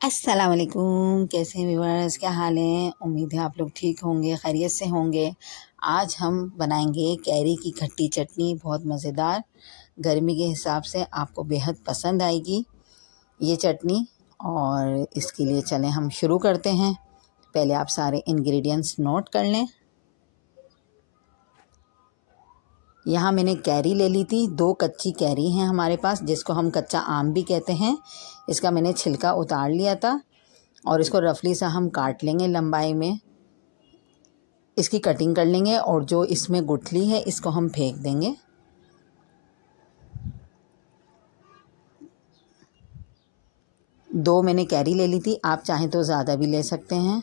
अस्सलाम वालेकुम। कैसे हैं व्यूअर्स, क्या हाल है? उम्मीद है आप लोग ठीक होंगे, खैरियत से होंगे। आज हम बनाएंगे कैरी की खट्टी चटनी, बहुत मज़ेदार। गर्मी के हिसाब से आपको बेहद पसंद आएगी ये चटनी। और इसके लिए चलें हम शुरू करते हैं। पहले आप सारे इंग्रेडिएंट्स नोट कर लें। यहाँ मैंने कैरी ले ली थी, 2 कच्ची कैरी हैं हमारे पास, जिसको हम कच्चा आम भी कहते हैं। इसका मैंने छिलका उतार लिया था और इसको रफली सा हम काट लेंगे, लंबाई में इसकी कटिंग कर लेंगे। और जो इसमें गुठली है इसको हम फेंक देंगे। दो मैंने कैरी ले ली थी, आप चाहें तो ज़्यादा भी ले सकते हैं।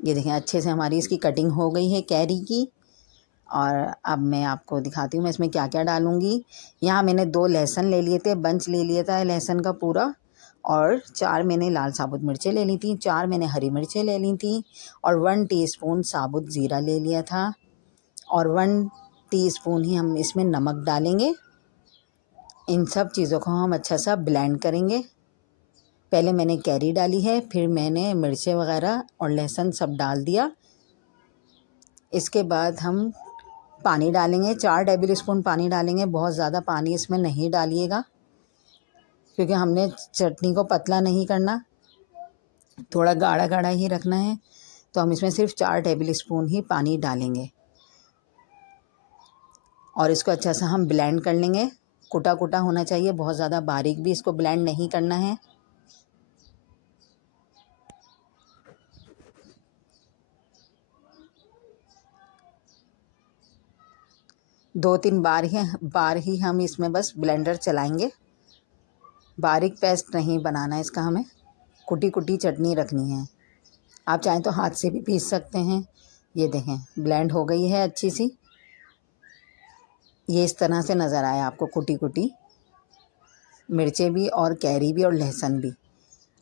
ये देखें, अच्छे से हमारी इसकी कटिंग हो गई है कैरी की। और अब मैं आपको दिखाती हूँ मैं इसमें क्या क्या डालूँगी। यहाँ मैंने 2 लहसुन ले लिए थे, बंच ले लिया था लहसुन का पूरा। और 4 मैंने लाल साबुत मिर्चें ले ली थी, 4 मैंने हरी मिर्चें ले ली थी। और 1 टीस्पून साबुत ज़ीरा ले लिया था। और 1 टीस्पून ही हम इसमें नमक डालेंगे। इन सब चीज़ों को हम अच्छा सा ब्लेंड करेंगे। पहले मैंने कैरी डाली है, फिर मैंने मिर्चें वगैरह और लहसुन सब डाल दिया। इसके बाद हम पानी डालेंगे, 4 टेबल स्पून पानी डालेंगे। बहुत ज़्यादा पानी इसमें नहीं डालिएगा, क्योंकि हमने चटनी को पतला नहीं करना, थोड़ा गाढ़ा गाढ़ा ही रखना है। तो हम इसमें सिर्फ 4 टेबल स्पून ही पानी डालेंगे। और इसको अच्छा सा हम ब्लेंड कर लेंगे। कुटा कुटा होना चाहिए, बहुत ज़्यादा बारीक भी इसको ब्लेंड नहीं करना है। दो तीन बार ही हम इसमें बस ब्लेंडर चलाएंगे। बारीक पेस्ट नहीं बनाना है इसका, हमें कुटी कुटी चटनी रखनी है। आप चाहें तो हाथ से भी पीस सकते हैं। ये देखें, ब्लेंड हो गई है अच्छी सी। ये इस तरह से नज़र आया आपको, कुटी कुटी मिर्चें भी और कैरी भी और लहसुन भी।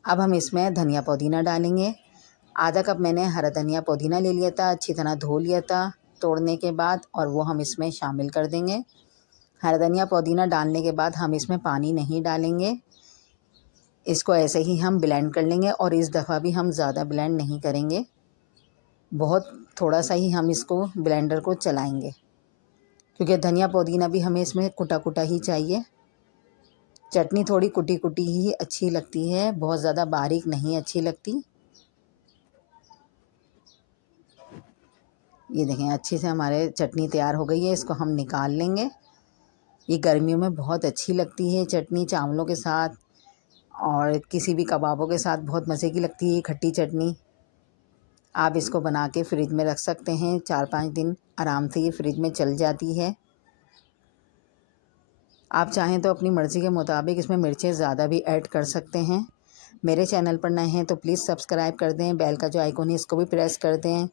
अब हम इसमें धनिया पुदीना डालेंगे। आधा कप मैंने हरा धनिया पुदीना ले लिया था, अच्छी तरह धो लिया था तोड़ने के बाद, और वो हम इसमें शामिल कर देंगे। हरा धनिया पुदीना डालने के बाद हम इसमें पानी नहीं डालेंगे, इसको ऐसे ही हम ब्लेंड कर लेंगे। और इस दफ़ा भी हम ज़्यादा ब्लेंड नहीं करेंगे, बहुत थोड़ा सा ही हम इसको ब्लेंडर को चलाएंगे, क्योंकि धनिया पुदीना भी हमें इसमें कुटा कुटा ही चाहिए। चटनी थोड़ी कुटी कुटी ही अच्छी लगती है, बहुत ज़्यादा बारीक नहीं अच्छी लगती। ये देखें, अच्छी से हमारे चटनी तैयार हो गई है, इसको हम निकाल लेंगे। ये गर्मियों में बहुत अच्छी लगती है चटनी, चावलों के साथ और किसी भी कबाबों के साथ बहुत मज़े की लगती है खट्टी चटनी। आप इसको बना के फ्रिज में रख सकते हैं, 4-5 दिन आराम से ये फ्रिज में चल जाती है। आप चाहें तो अपनी मर्ज़ी के मुताबिक इसमें मिर्चें ज़्यादा भी ऐड कर सकते हैं। मेरे चैनल पर नए हैं तो प्लीज़ सब्सक्राइब कर दें, बेल का जो आइकॉन है इसको भी प्रेस कर दें।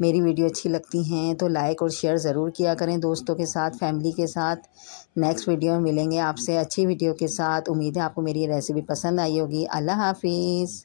मेरी वीडियो अच्छी लगती हैं तो लाइक और शेयर ज़रूर किया करें दोस्तों के साथ, फैमिली के साथ। नेक्स्ट वीडियो में मिलेंगे आपसे अच्छी वीडियो के साथ। उम्मीद है आपको मेरी रेसिपी पसंद आई होगी। अल्लाह हाफिज़।